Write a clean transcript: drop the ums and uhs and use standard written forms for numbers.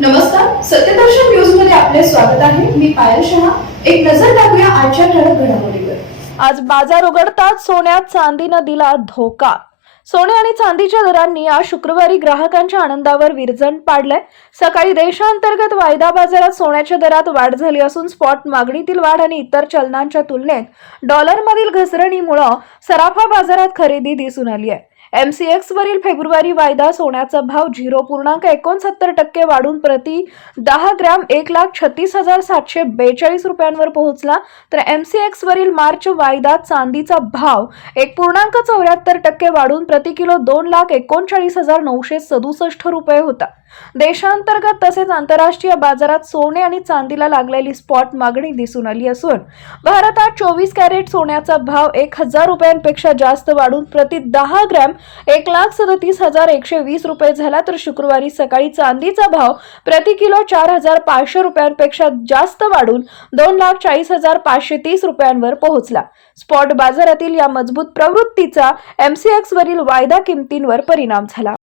नमस्कार, सत्यदर्शन न्यूज मध्ये आपले स्वागत आहे. मी पायल शहा. एक नजर टाकूया आजच्या ठळक घडामोडीवर. आज बाजार उघडताच सोन्यात चांदीनं दिला धोका. सोने आणि चांदीच्या दरांनी आज शुक्रवारी ग्राहकांच्या आनंदावर विरजण पाडलंय. सकाळी देशांतर्गत वायदा बाजारात सोन्याच्या दरात वाढ झाली असून स्पॉट मागणीतील वाढ आणि इतर चलनांच्या तुलनेत डॉलरमधील घसरणीमुळे सराफा बाजारात खरेदी दिसून आली आहे. MCX वरील फेब्रुवारी वायदा सोन्याचा भाव 0.69% वाढून प्रति 10 ग्रॅम 1,36,742 रुपयांवर पोहोचला. तर MCX वरील मार्च वायदा चांदीचा भाव 1.74% वाढून प्रति किलो 2,39,967 रुपये होता. देशांतर्गत तसेच आंतरराष्ट्रीय बाजारात सोने आणि चांदीला लागलेली स्पॉट मागणी दिसून आली असून भारतात 24 कॅरेट सोन्याचा भाव 1,000 रुपयांपेक्षा जास्त वाढून प्रति 10 ग्रॅम 1,37,120 रुपये झाला. तर शुक्रवारी सकाळी चांदीचा भाव प्रति किलो 4,500 रुपयांपेक्षा जास्त वाढून 2,40,530 रुपयांवर पोहोचला. स्पॉट बाजारातील या मजबूत प्रवृत्तीचा MCX वरील वायदा किमतींवर परिणाम झाला.